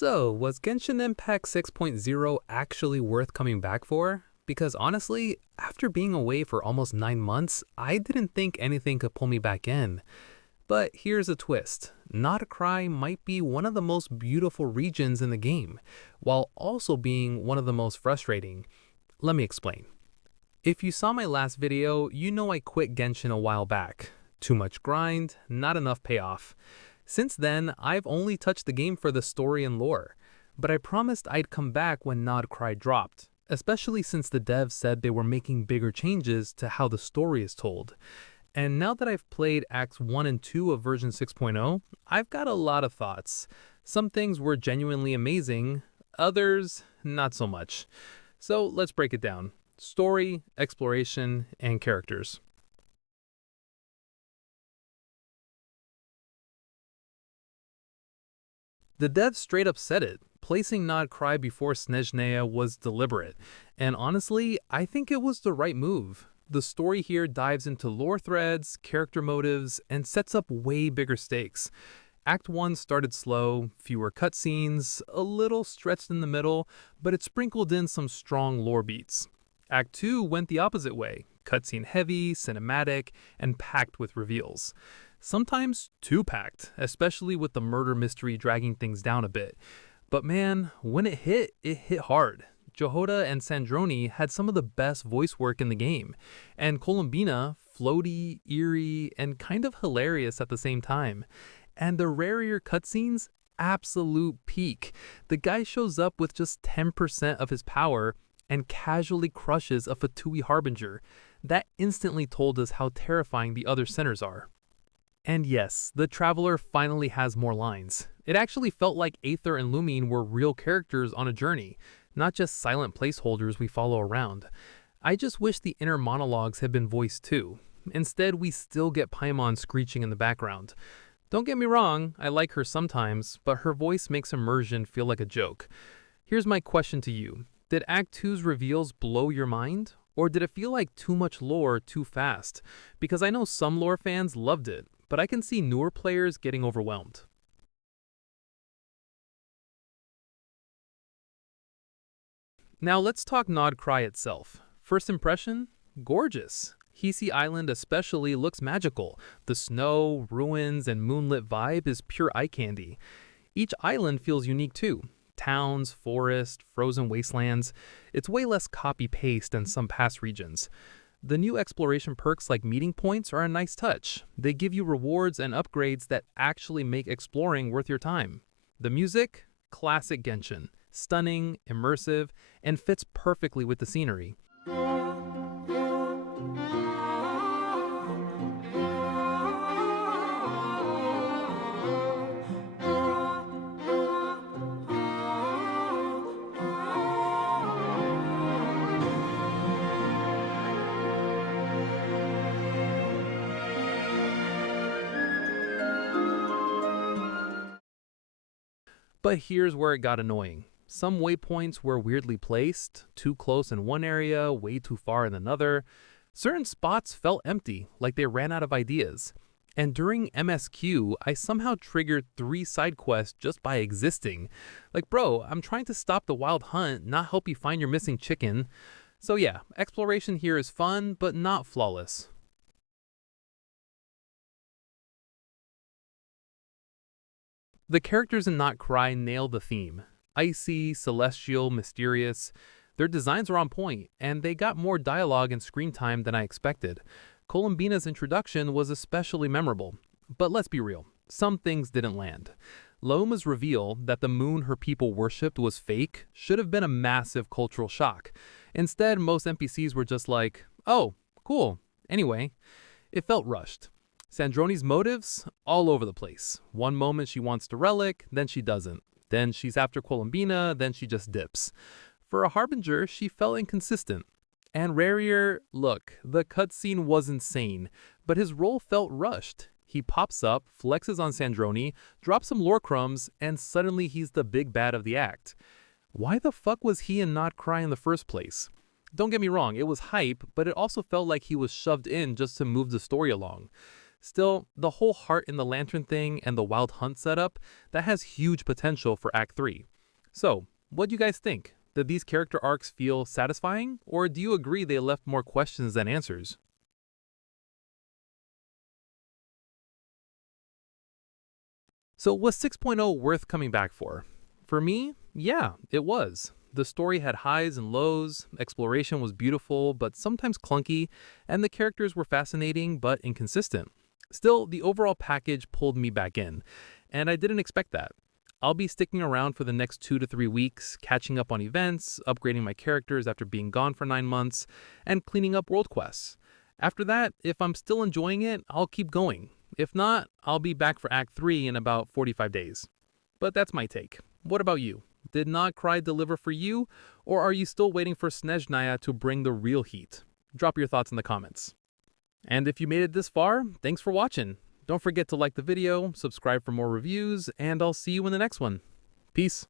So, was Genshin Impact 6.0 actually worth coming back for? Because honestly, after being away for almost 9 months, I didn't think anything could pull me back in. But here's a twist. Nod Krai might be one of the most beautiful regions in the game, while also being one of the most frustrating. Let me explain. If you saw my last video, you know I quit Genshin a while back. Too much grind, not enough payoff. Since then, I've only touched the game for the story and lore, but I promised I'd come back when Nod Krai dropped, especially since the devs said they were making bigger changes to how the story is told. And now that I've played Acts 1 and 2 of version 6.0, I've got a lot of thoughts. Some things were genuinely amazing, others not so much. So let's break it down. Story, exploration, and characters. The devs straight up said it. Placing Nod Krai before Snezhnaya was deliberate, and honestly, I think it was the right move. The story here dives into lore threads, character motives, and sets up way bigger stakes. Act 1 started slow, fewer cutscenes, a little stretched in the middle, but it sprinkled in some strong lore beats. Act 2 went the opposite way, cutscene heavy, cinematic, and packed with reveals. Sometimes too packed, especially with the murder mystery dragging things down a bit. But man, when it hit hard. Jehoda and Sandroni had some of the best voice work in the game, and Columbina, floaty, eerie, and kind of hilarious at the same time. And the rarier cutscenes, absolute peak. The guy shows up with just 10% of his power and casually crushes a Fatui Harbinger. That instantly told us how terrifying the other centers are. And yes, the Traveler finally has more lines. It actually felt like Aether and Lumine were real characters on a journey, not just silent placeholders we follow around. I just wish the inner monologues had been voiced too. Instead, we still get Paimon screeching in the background. Don't get me wrong, I like her sometimes, but her voice makes immersion feel like a joke. Here's my question to you. Did Act Two's reveals blow your mind? Or did it feel like too much lore too fast? Because I know some lore fans loved it, but I can see newer players getting overwhelmed. Now let's talk Nod Krai itself. First impression? Gorgeous. Hisi Island especially looks magical. The snow, ruins, and moonlit vibe is pure eye candy. Each island feels unique too. Towns, forests, frozen wastelands. It's way less copy-paste than some past regions. The new exploration perks like meeting points are a nice touch. They give you rewards and upgrades that actually make exploring worth your time. The music? Classic Genshin. Stunning, immersive, and fits perfectly with the scenery. But here's where it got annoying. Some waypoints were weirdly placed, too close in one area, way too far in another. Certain spots felt empty, like they ran out of ideas. And during MSQ, I somehow triggered 3 side quests just by existing. Like, bro, I'm trying to stop the wild hunt, not help you find your missing chicken. So yeah, exploration here is fun, but not flawless. The characters in Not Cry nail the theme. Icy, celestial, mysterious. Their designs are on point, and they got more dialogue and screen time than I expected. Columbina's introduction was especially memorable. But let's be real, some things didn't land. Loma's reveal that the moon her people worshipped was fake should have been a massive cultural shock. Instead, most NPCs were just like, oh, cool. Anyway, it felt rushed. Sandroni's motives? All over the place. One moment she wants the relic, then she doesn't. Then she's after Columbina, then she just dips. For a Harbinger, she felt inconsistent. And Rarier, look, the cutscene was insane, but his role felt rushed. He pops up, flexes on Sandroni, drops some lore crumbs, and suddenly he's the big bad of the act. Why the fuck was he and Not Cry in the first place? Don't get me wrong, it was hype, but it also felt like he was shoved in just to move the story along. Still, the whole heart in the lantern thing and the wild hunt setup, that has huge potential for Act 3. So, what do you guys think? Did these character arcs feel satisfying, or do you agree they left more questions than answers? So, was 6.0 worth coming back for? For me, yeah, it was. The story had highs and lows, exploration was beautiful but sometimes clunky, and the characters were fascinating but inconsistent. Still, the overall package pulled me back in, and I didn't expect that. I'll be sticking around for the next 2 to 3 weeks, catching up on events, upgrading my characters after being gone for 9 months, and cleaning up world quests. After that, if I'm still enjoying it, I'll keep going. If not, I'll be back for Act 3 in about 45 days. But that's my take. What about you? Did Nod Krai deliver for you, or are you still waiting for Snezhnaya to bring the real heat? Drop your thoughts in the comments. And if you made it this far, thanks for watching. Don't forget to like the video, subscribe for more reviews, and I'll see you in the next one. Peace.